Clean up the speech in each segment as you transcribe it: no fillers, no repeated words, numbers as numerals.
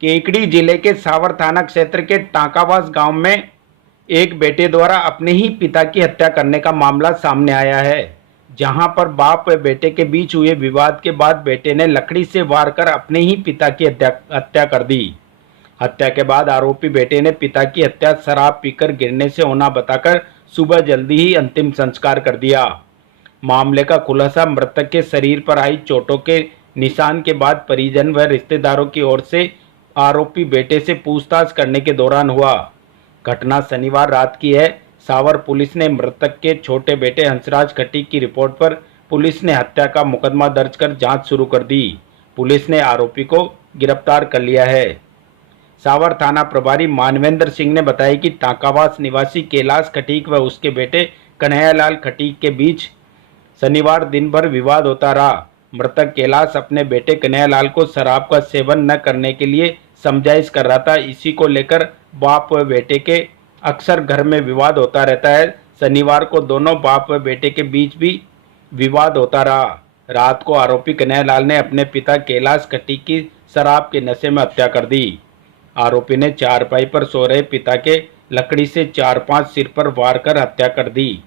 केकड़ी जिले के सावर थाना क्षेत्र के टांकावास गांव में एक बेटे द्वारा अपने ही पिता की हत्या करने का मामला सामने आया है, जहां पर बाप व बेटे के बीच हुए विवाद के बाद बेटे ने लकड़ी से वार कर अपने ही पिता की हत्या कर दी। हत्या के बाद आरोपी बेटे ने पिता की हत्या शराब पीकर गिरने से होना बताकर सुबह जल्दी ही अंतिम संस्कार कर दिया। मामले का खुलासा मृतक के शरीर पर आई चोटों के निशान के बाद परिजन व रिश्तेदारों की ओर से आरोपी बेटे से पूछताछ करने के दौरान हुआ। घटना शनिवार रात की है। सावर पुलिस ने मृतक के छोटे बेटे हंसराज खटीक की रिपोर्ट पर पुलिस ने हत्या का मुकदमा दर्ज कर जांच शुरू कर दी। पुलिस ने आरोपी को गिरफ्तार कर लिया है। सावर थाना प्रभारी मानवेंद्र सिंह ने बताया कि टांकावास निवासी कैलाश खटीक व उसके बेटे कन्हैयालाल खटीक के बीच शनिवार दिन भर विवाद होता रहा। मृतक कैलाश अपने बेटे कन्हैयालाल को शराब का सेवन न करने के लिए समझाइश कर रहा था। इसी को लेकर बाप व बेटे के अक्सर घर में विवाद होता रहता है। शनिवार को दोनों बाप व बेटे के बीच भी विवाद होता रहा। रात को आरोपी कन्हैयालाल ने अपने पिता कैलाश खटीक की शराब के नशे में हत्या कर दी। आरोपी ने चारपाई पर सो रहे पिता के लकड़ी से 4-5 सिर पर वार कर हत्या कर दी।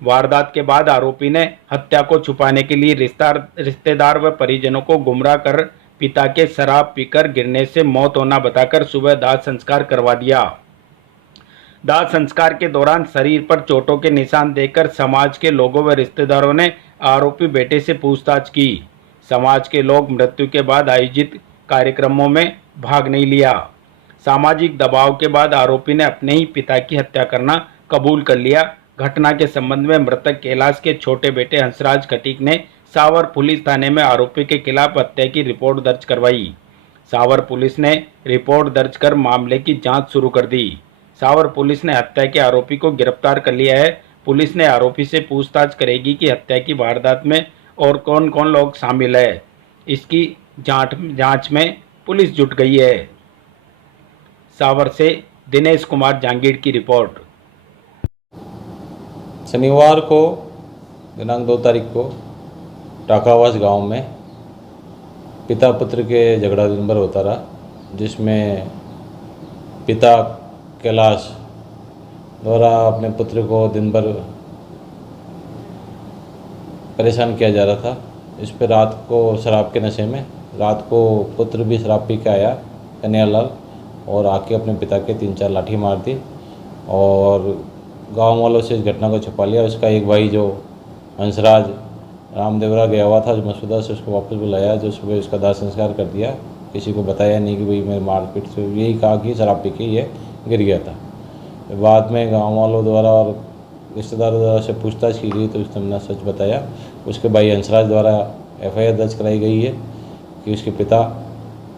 वारदात के बाद आरोपी ने हत्या को छुपाने के लिए रिश्तेदार व परिजनों को गुमराह कर पिता के शराब पीकर गिरने से मौत होना बताकर सुबह दाह संस्कार करवा दिया। दाह संस्कार के दौरान शरीर पर चोटों के निशान देखकर समाज के लोगों व रिश्तेदारों ने आरोपी बेटे से पूछताछ की। समाज के लोग मृत्यु के बाद आयोजित कार्यक्रमों में भाग नहीं लिया। सामाजिक दबाव के बाद आरोपी ने अपने ही पिता की हत्या करना कबूल कर लिया। घटना के संबंध में मृतक कैलाश के छोटे बेटे हंसराज खटीक ने सावर पुलिस थाने में आरोपी के खिलाफ हत्या की रिपोर्ट दर्ज करवाई। सावर पुलिस ने रिपोर्ट दर्ज कर मामले की जांच शुरू कर दी। सावर पुलिस ने हत्या के आरोपी को गिरफ्तार कर लिया है। पुलिस ने आरोपी से पूछताछ करेगी कि हत्या की वारदात में और कौन कौन लोग शामिल है। इसकी जांच में पुलिस जुट गई है। सावर से दिनेश कुमार जांगीर की रिपोर्ट। शनिवार को दिनांक 2 तारीख को टांकावास गांव में पिता पुत्र के झगड़ा दिन भर होता रहा, जिसमें पिता कैलाश द्वारा अपने पुत्र को दिन भर परेशान किया जा रहा था। इस पर रात को शराब के नशे में रात को पुत्र भी शराब पी के आया कन्हैयालाल, और आके अपने पिता के 3-4 लाठी मार दी और गांव वालों से इस घटना को छुपा लिया। उसका एक भाई जो हंसराज रामदेवरा गया हुआ था जो मसूदा से, उसको वापस बुलाया, जो सुबह उसका दाह संस्कार कर दिया। किसी को बताया नहीं कि भाई मैं मारपीट से, यही कहा कि शराब पी के ये गिर गया था। बाद में गांव वालों द्वारा और रिश्तेदारों द्वारा से पूछताछ की गई तो उसने अपना सच बताया। उसके भाई हंसराज द्वारा FIR दर्ज कराई गई है कि उसके पिता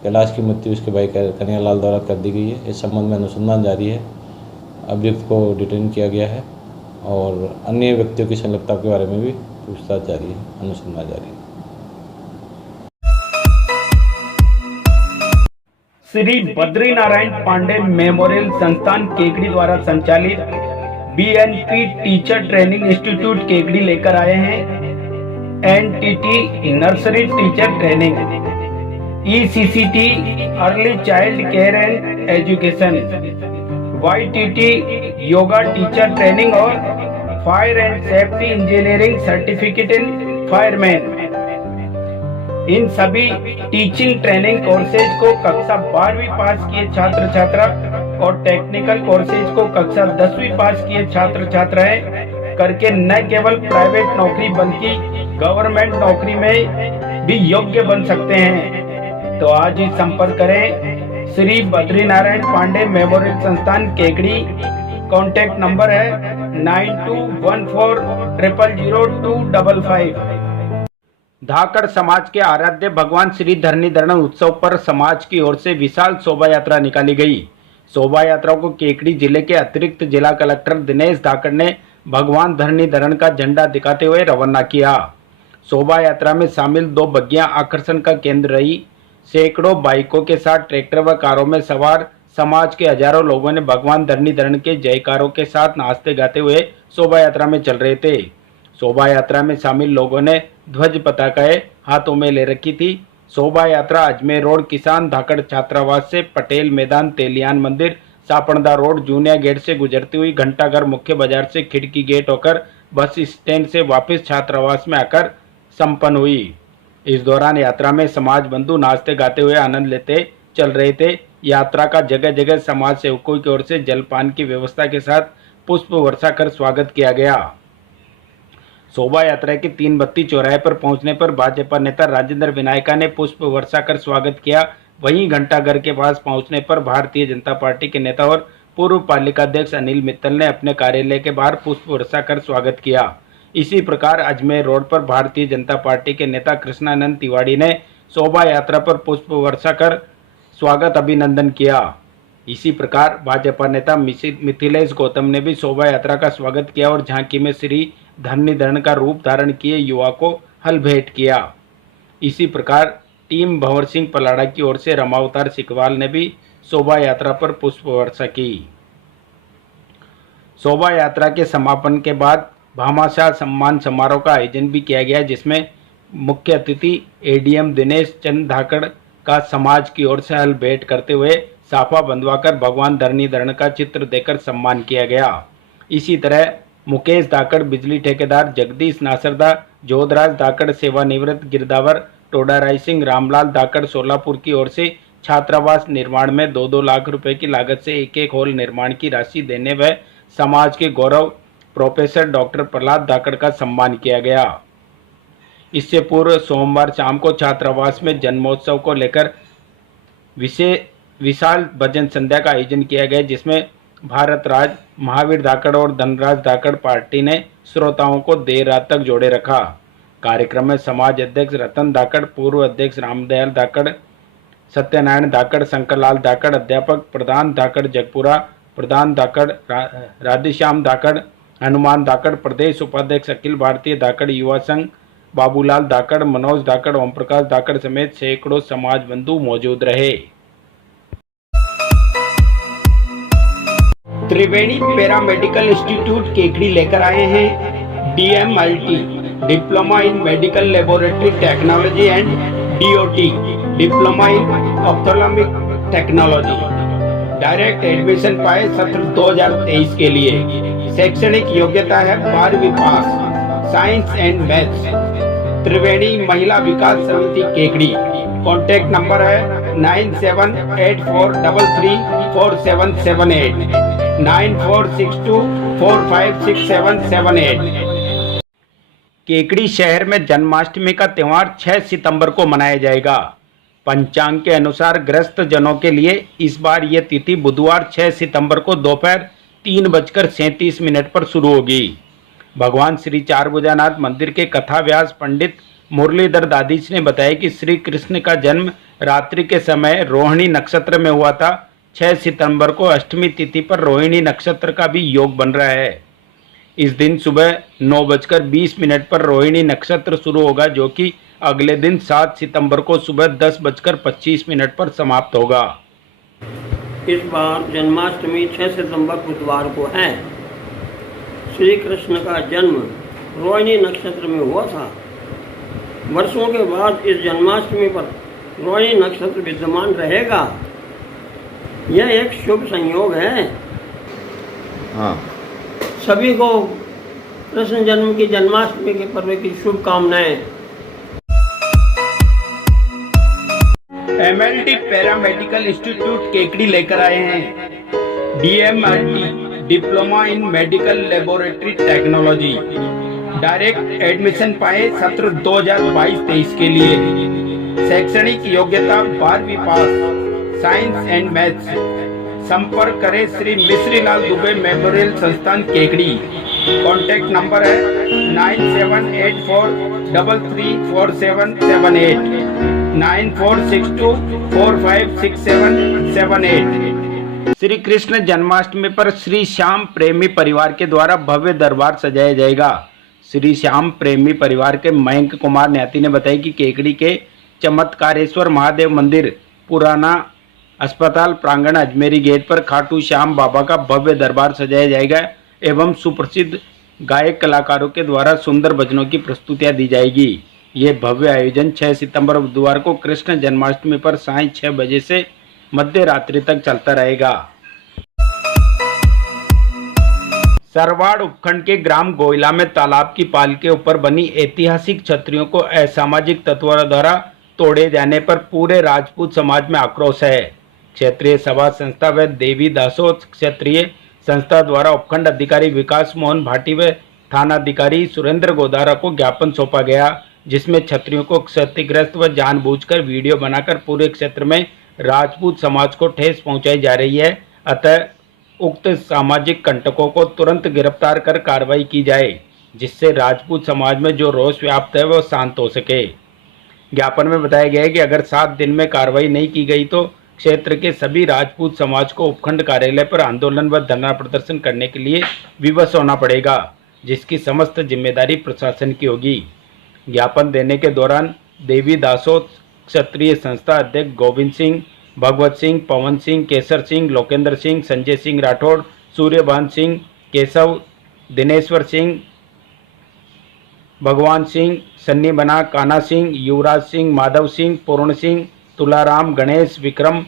कैलाश की मृत्यु उसके भाई कन्हैयालाल द्वारा कर दी गई है। इस संबंध में अनुसंधान जारी है। अभियुक्त को डिटेन किया गया है और अन्य व्यक्तियों की संलिप्तता के बारे में भी पूछताछ जारी है, अनुसंधान जारी है। श्री बद्रीनारायण पांडे मेमोरियल संस्थान केकड़ी द्वारा संचालित BNP teacher training institute Kekri लेकर आए हैं NTT nursery teacher training, ECCT early child care and education, YTT yoga teacher training और fire and safety engineering certificate in fireman. इन सभी टीचिंग ट्रेनिंग कोर्सेज को कक्षा 12वीं पास किए छात्र छात्रा और टेक्निकल कोर्सेज को कक्षा 10वीं पास किए छात्र छात्राएं करके न केवल प्राइवेट नौकरी बल्कि गवर्नमेंट नौकरी में भी योग्य बन सकते हैं। तो आज ही संपर्क करें श्री बद्रीनारायण पांडे मेमोरियल संस्थान केकड़ी। कॉन्टैक्ट नंबर है 9214000255। धाकड़ समाज के आराध्य भगवान श्री धरणीधरण उत्सव पर समाज की ओर से विशाल शोभा यात्रा निकाली गई। शोभा यात्रा को केकड़ी जिले के अतिरिक्त जिला कलेक्टर दिनेश धाकड़ ने भगवान धरणीधरण का झंडा दिखाते हुए रवाना किया। शोभा यात्रा में शामिल 2 बग्गियां आकर्षण का केंद्र रही। सैकड़ों बाइकों के साथ ट्रैक्टर व कारों में सवार समाज के हजारों लोगों ने भगवान धरणीधरण के जयकारों के साथ नाचते गाते हुए शोभा यात्रा में चल रहे थे। शोभा यात्रा में शामिल लोगों ने ध्वज पताकाएं हाथों में ले रखी थी। शोभा यात्रा अजमेर रोड, किसान धाकड़ छात्रावास से पटेल मैदान, तेलियान मंदिर, सापड़दा रोड, जूनिया गेट से गुजरती हुई घंटाघर मुख्य बाजार से खिड़की गेट होकर बस स्टैंड से वापस छात्रावास में आकर संपन्न हुई। इस दौरान यात्रा में समाज बंधु नाचते गाते हुए आनंद लेते चल रहे थे। यात्रा का जगह जगह समाज सेवकों की ओर से जलपान की व्यवस्था के साथ पुष्प वर्षा कर स्वागत किया गया। शोभा यात्रा के 3 बत्ती चौराहे पर पहुंचने पर भाजपा नेता राजेंद्र विनायका ने पुष्प वर्षा कर स्वागत किया। वहीं घंटाघर के पास पहुंचने पर भारतीय जनता पार्टी के नेता और पूर्व पालिका अध्यक्ष अनिल मित्तल ने अपने कार्यालय के बाहर पुष्प वर्षा कर स्वागत किया। इसी प्रकार अजमेर रोड पर भारतीय जनता पार्टी के नेता कृष्णानंद तिवारी ने शोभा यात्रा पर पुष्प वर्षा कर स्वागत अभिनंदन किया। इसी प्रकार भाजपा नेता मिथिलेश गौतम ने भी शोभा यात्रा का स्वागत किया और झांकी में श्री धरणीधरण का रूप धारण किए युवा को हल भेंट किया। इसी प्रकार टीम भंवर सिंह पलाड़ा की ओर से रमावतार सिकवाल ने भी शोभा यात्रा पर पुष्प वर्षा की। शोभा यात्रा के समापन के बाद भामाशाह सम्मान समारोह का आयोजन भी किया गया, जिसमें मुख्य अतिथि एडीएम दिनेश चंद धाकड़ का समाज की ओर से हल भेंट करते हुए साफा बंधवाकर भगवान धरणीधरण का चित्र देकर सम्मान किया गया। इसी तरह मुकेश धाकड़ बिजली ठेकेदार, जगदीश नासरदा, जोधराज धाकड़ सेवानिवृत्त गिरदावर, टोडा राय सिंह, रामलाल धाकड़ सोलापुर की ओर से छात्रावास निर्माण में 2-2 लाख रुपए की लागत से एक हॉल निर्माण की राशि देने व समाज के गौरव प्रोफेसर डॉक्टर प्रहलाद धाकड़ का सम्मान किया गया। इससे पूर्व सोमवार शाम को छात्रावास में जन्मोत्सव को लेकर विशाल भजन संध्या का आयोजन किया गया, जिसमें भारत राज, महावीर धाकड़ और धनराज धाकड़ पार्टी ने श्रोताओं को देर रात तक जोड़े रखा। कार्यक्रम में समाज अध्यक्ष रतन धाकड़, पूर्व अध्यक्ष रामदयाल धाकड़, सत्यनारायण धाकड़, शंकरलाल धाकड़, अध्यापक प्रधान धाकड़ जगपुरा, प्रधान धाकड़ राधेश्याम धाकड़, हनुमान धाकड़, प्रदेश उपाध्यक्ष अखिल भारतीय धाकड़ युवा संघ बाबूलाल धाकड़, मनोज धाकड़, ओम प्रकाश धाकड़ समेत सैकड़ों समाज बंधु मौजूद रहे। त्रिवेणी पैरामेडिकल इंस्टीट्यूट केकड़ी लेकर आए हैं DMLT diploma in medical laboratory technology and DOT diploma in ophthalmic technology. Direct admission पाए सत्र 2023 के लिए। शैक्षणिक योग्यता है 12वीं पास, साइंस एंड मैथ्स। त्रिवेणी महिला विकास समिति केकड़ी। कॉन्टैक्ट नंबर है 9784334778 9462456778। केकड़ी शहर में जन्माष्टमी का त्यौहार 6 सितंबर को मनाया जाएगा। पंचांग के अनुसार ग्रस्त जनों के लिए इस बार ये तिथि बुधवार 6 सितंबर को दोपहर 3:37 पर शुरू होगी। भगवान श्री चारभुजानाथ मंदिर के कथा व्यास पंडित मुरलीधर दादीज ने बताया कि श्री कृष्ण का जन्म रात्रि के समय रोहिणी नक्षत्र में हुआ था। 6 सितंबर को अष्टमी तिथि पर रोहिणी नक्षत्र का भी योग बन रहा है। इस दिन सुबह 9:20 पर रोहिणी नक्षत्र शुरू होगा, जो कि अगले दिन 7 सितंबर को सुबह 10:25 पर समाप्त होगा। इस बार जन्माष्टमी 6 सितंबर बुधवार को है। श्री कृष्ण का जन्म रोहिणी नक्षत्र में हुआ था। वर्षों के बाद इस जन्माष्टमी पर रोहिणी नक्षत्र विद्यमान रहेगा। यह एक शुभ संयोग है। हाँ। सभी को कृष्ण जन्म की जन्माष्टमी के पर्व की शुभकामनाएं। MLT पैरामेडिकल इंस्टीट्यूट केकड़ी लेकर आए हैं DMLT diploma in medical laboratory technology. Direct admission पाए सत्र 2022-23 के लिए। शैक्षणिक योग्यता 12वीं पास, साइंस एंड मैथ्स। संपर्क करें श्री मिश्रीलाल दुबे मेमोरियल संस्थान केकड़ी। कॉन्टैक्ट नंबर है 9784334778 9462456778। श्री कृष्ण जन्माष्टमी पर श्री श्याम प्रेमी परिवार के द्वारा भव्य दरबार सजाया जाएगा। श्री श्याम प्रेमी परिवार के मयंक कुमार न्याती ने बताया कि केकड़ी के चमत्कारेश्वर महादेव मंदिर पुराना अस्पताल प्रांगण अजमेरी गेट पर खाटू श्याम बाबा का भव्य दरबार सजाया जाएगा एवं सुप्रसिद्ध गायक कलाकारों के द्वारा सुंदर भजनों की प्रस्तुतियां दी जाएगी। ये भव्य आयोजन 6 सितंबर बुधवार को कृष्ण जन्माष्टमी पर सायं 6 बजे से मध्य रात्रि तक चलता रहेगा। सरवाड़ उपखंड के ग्राम गोयला में तालाब की पाल के ऊपर बनी ऐतिहासिक छतरियों को असामाजिक तत्वों द्वारा तोड़े जाने पर पूरे राजपूत समाज में आक्रोश है। क्षेत्रीय सभा संस्था व देवी दासों क्षेत्रीय संस्था द्वारा उपखंड अधिकारी विकास मोहन भाटी व थानाधिकारी सुरेंद्र गोदारा को ज्ञापन सौंपा गया, जिसमें छतरियों को क्षतिग्रस्त व जानबूझकर वीडियो बनाकर पूरे क्षेत्र में राजपूत समाज को ठेस पहुंचाई जा रही है। अतः उक्त सामाजिक कंटकों को तुरंत गिरफ्तार कर कार्रवाई की जाए, जिससे राजपूत समाज में जो रोष व्याप्त है वह शांत हो सके। ज्ञापन में बताया गया है कि अगर 7 दिन में कार्रवाई नहीं की गई तो क्षेत्र के सभी राजपूत समाज को उपखंड कार्यालय पर आंदोलन व धरना प्रदर्शन करने के लिए विवश होना पड़ेगा, जिसकी समस्त जिम्मेदारी प्रशासन की होगी। ज्ञापन देने के दौरान देवी दासों क्षत्रिय संस्था अध्यक्ष गोविंद सिंह, भगवत सिंह, पवन सिंह, केसर सिंह, लोकेंद्र सिंह, संजय सिंह राठौड़, सूर्यभान सिंह, केशव, दिनेश्वर सिंह, भगवान सिंह, सन्नी बना, कान्हा सिंह, युवराज सिंह, माधव सिंह, पूर्ण सिंह, तुलाराम, गणेश, विक्रम,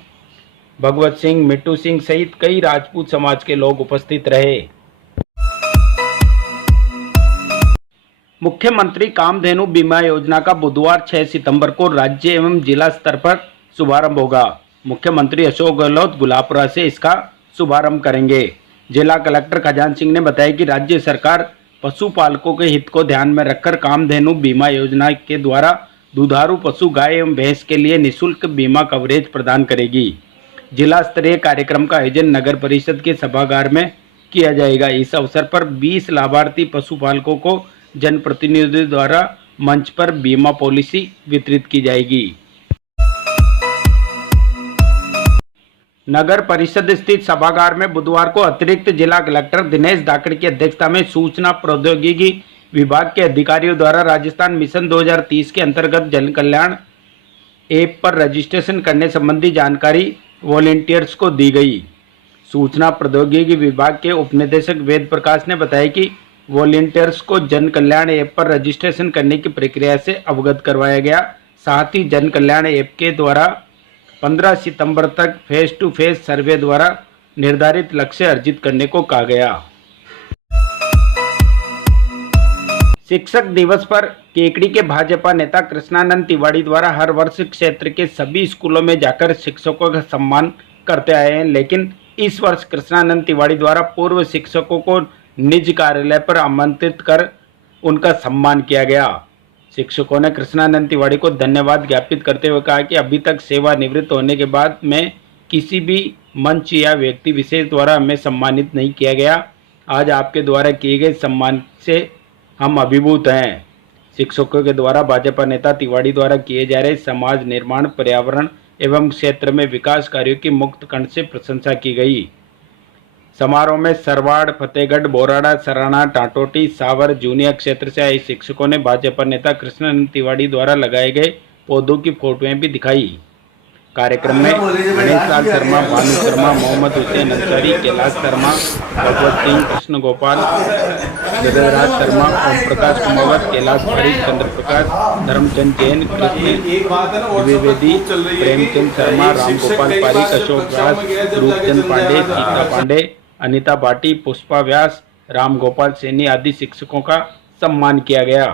भगवत सिंह, मिट्टू सिंह सहित कई राजपूत समाज के लोग उपस्थित रहे। मुख्यमंत्री कामधेनु बीमा योजना का बुधवार 6 सितंबर को राज्य एवं जिला स्तर पर शुभारंभ होगा। मुख्यमंत्री अशोक गहलोत गुलाबपुरा से इसका शुभारंभ करेंगे। जिला कलेक्टर खजान सिंह ने बताया कि राज्य सरकार पशुपालकों के हित को ध्यान में रखकर कामधेनु बीमा योजना के द्वारा दुधारू पशु गाय एवं भैंस के लिए निःशुल्क बीमा कवरेज प्रदान करेगी। जिला स्तरीय कार्यक्रम का आयोजन नगर परिषद के सभागार में किया जाएगा। इस अवसर पर 20 लाभार्थी पशुपालकों को जनप्रतिनिधियों द्वारा मंच पर बीमा पॉलिसी वितरित की जाएगी। नगर परिषद स्थित सभागार में बुधवार को अतिरिक्त जिला कलेक्टर दिनेश धाकड़ की अध्यक्षता में सूचना प्रौद्योगिकी विभाग के अधिकारियों द्वारा राजस्थान मिशन 2030 के अंतर्गत जन कल्याण ऐप पर रजिस्ट्रेशन करने संबंधी जानकारी वॉलंटियर्स को दी गई। सूचना प्रौद्योगिकी विभाग के उपनिदेशक वेद प्रकाश ने बताया कि वॉलंटियर्स को जन कल्याण ऐप पर रजिस्ट्रेशन करने की प्रक्रिया से अवगत करवाया गया। साथ ही जन कल्याण ऐप के द्वारा 15 सितंबर तक फेस टू फेस सर्वे द्वारा निर्धारित लक्ष्य अर्जित करने को कहा गया। शिक्षक दिवस पर केकड़ी के भाजपा नेता कृष्णानंद तिवारी द्वारा हर वर्ष क्षेत्र के सभी स्कूलों में जाकर शिक्षकों का सम्मान करते आए हैं, लेकिन इस वर्ष कृष्णानंद तिवारी द्वारा पूर्व शिक्षकों को निज कार्यालय पर आमंत्रित कर उनका सम्मान किया गया। शिक्षकों ने कृष्णानंद तिवारी को धन्यवाद ज्ञापित करते हुए कहा कि अभी तक सेवानिवृत्त होने के बाद में किसी भी मंच या व्यक्ति विशेष द्वारा हमें सम्मानित नहीं किया गया। आज आपके द्वारा किए गए सम्मान से हम अभिभूत हैं। शिक्षकों के द्वारा भाजपा नेता तिवारी द्वारा किए जा रहे समाज निर्माण, पर्यावरण एवं क्षेत्र में विकास कार्यों की मुक्त कंठ से प्रशंसा की गई। समारोह में सरवाड़, फतेहगढ़, बोराड़ा, सराना, टाटोटी, सावर जूनियर क्षेत्र से आए शिक्षकों ने भाजपा नेता कृष्णानंद तिवारी द्वारा लगाए गए पौधों की फोटोएं भी दिखाई। कार्यक्रम में गणेश लाल शर्मा, भानु शर्मा, मोहम्मद हुसैन अंसारी, कैलाश शर्मा, भगवत सिंह, कृष्ण गोपाल, गजराज शर्मा, ओम प्रकाश कुमावत, कैलाश पारिक, चंद्र प्रकाश, धर्मचंद जैन, कृष्ण द्विवेदी, प्रेमचंद शर्मा, राम गोपाल पारिक, अशोक व्यास, रूपचंद पांडे, सीता पांडे, अनिता भाटी, पुष्पा व्यास, राम गोपाल सैनी आदि शिक्षकों का सम्मान किया गया।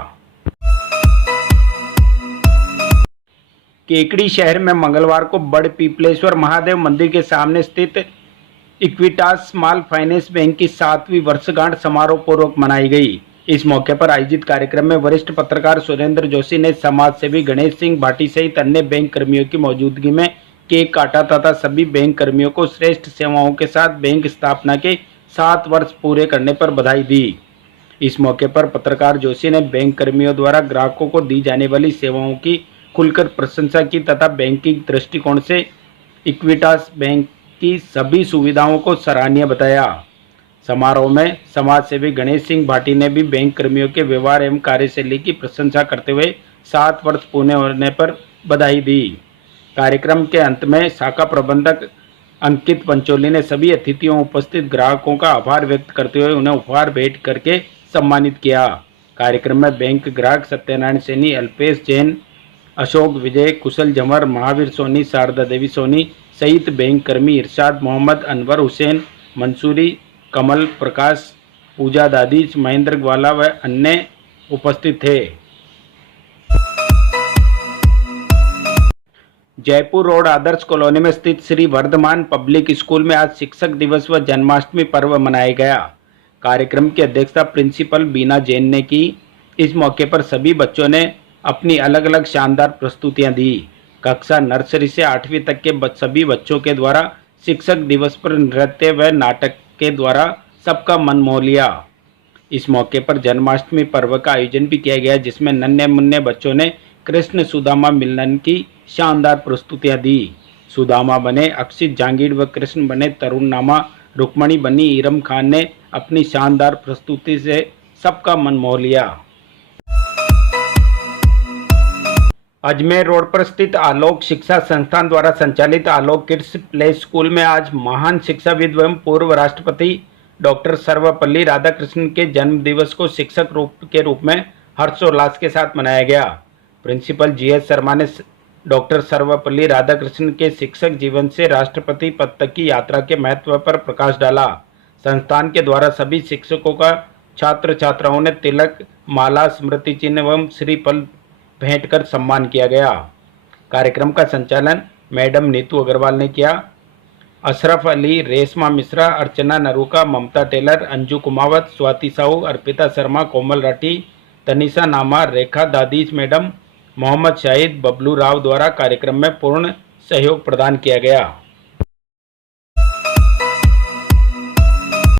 केकड़ी शहर में मंगलवार को बड़ पीपलेश्वर महादेव मंदिर के सामने स्थित इक्विटास स्मॉल फाइनेंस बैंक की 7वीं वर्षगांठ समारोह पूर्वक मनाई गई। इस मौके पर आयोजित कार्यक्रम में वरिष्ठ पत्रकार सुरेंद्र जोशी ने समाज सेवी गणेश सिंह भाटी सहित अन्य बैंक कर्मियों की मौजूदगी में केक काटा तथा सभी बैंक कर्मियों को श्रेष्ठ सेवाओं के साथ बैंक स्थापना के 7 वर्ष पूरे करने पर बधाई दी। इस मौके पर पत्रकार जोशी ने बैंक कर्मियों द्वारा ग्राहकों को दी जाने वाली सेवाओं की खुलकर प्रशंसा की तथा बैंकिंग दृष्टिकोण से इक्विटास बैंक की सभी सुविधाओं को सराहनीय बताया। समारोह में समाज सेवी गणेश सिंह भाटी ने भी बैंक कर्मियों के व्यवहार एवं कार्यशैली की प्रशंसा करते हुए 7 वर्ष पूरे होने पर बधाई दी। कार्यक्रम के अंत में शाखा प्रबंधक अंकित पंचोली ने सभी अतिथियों उपस्थित ग्राहकों का आभार व्यक्त करते हुए उन्हें उपहार भेंट करके सम्मानित किया। कार्यक्रम में बैंक ग्राहक सत्यनारायण सैनी, अल्पेश जैन, अशोक विजय, कुशल जमर, महावीर सोनी, शारदा देवी सोनी सहित बैंक कर्मी इरशाद मोहम्मद, अनवर हुसैन, मंसूरी, कमल प्रकाश, पूजा दादी, महेंद्र ग्वाला व अन्य उपस्थित थे। जयपुर रोड आदर्श कॉलोनी में स्थित श्री वर्धमान पब्लिक स्कूल में आज शिक्षक दिवस व जन्माष्टमी पर्व मनाया गया। कार्यक्रम की अध्यक्षता प्रिंसिपल बीना जैन ने की। इस मौके पर सभी बच्चों ने अपनी अलग अलग शानदार प्रस्तुतियां दी। कक्षा नर्सरी से 8वीं तक के सभी बच्चों के द्वारा शिक्षक दिवस पर नृत्य व नाटक के द्वारा सबका मन मोह लिया। इस मौके पर जन्माष्टमी पर्व का आयोजन भी किया गया, जिसमें नन्हे मुन्ने बच्चों ने कृष्ण सुदामा मिलन की शानदार प्रस्तुतियां दी। सुदामा बने अक्षित जांगीर व कृष्ण बने तरुण नामा, रुक्मणी बनी इरम खान ने अपनी शानदार प्रस्तुति से सबका मन मोह लिया। अजमेर रोड पर स्थित आलोक शिक्षा संस्थान द्वारा संचालित आलोक किड्स प्ले स्कूल में आज महान शिक्षाविद एवं पूर्व राष्ट्रपति डॉक्टर सर्वपल्ली राधाकृष्णन के जन्म दिवस को शिक्षक के रूप में हर्षोल्लास के साथ मनाया गया। प्रिंसिपल जीएस शर्मा ने डॉक्टर सर्वपल्ली राधाकृष्णन के शिक्षक जीवन से राष्ट्रपति पद तक की यात्रा के महत्व पर प्रकाश डाला। संस्थान के द्वारा सभी शिक्षकों का छात्र छात्राओं ने तिलक, माला, स्मृति चिन्ह एवं श्रीफल भेंट कर सम्मान किया गया। कार्यक्रम का संचालन मैडम नीतू अग्रवाल ने किया। अशरफ अली, रेशमा मिश्रा, अर्चना नरूका, ममता टेलर, अंजू कुमावत, स्वाति साहू, अर्पिता शर्मा, कोमल राठी, तनिषा नामा, रेखा दादीज मैडम, मोहम्मद शाहिद, बबलू राव द्वारा कार्यक्रम में पूर्ण सहयोग प्रदान किया गया।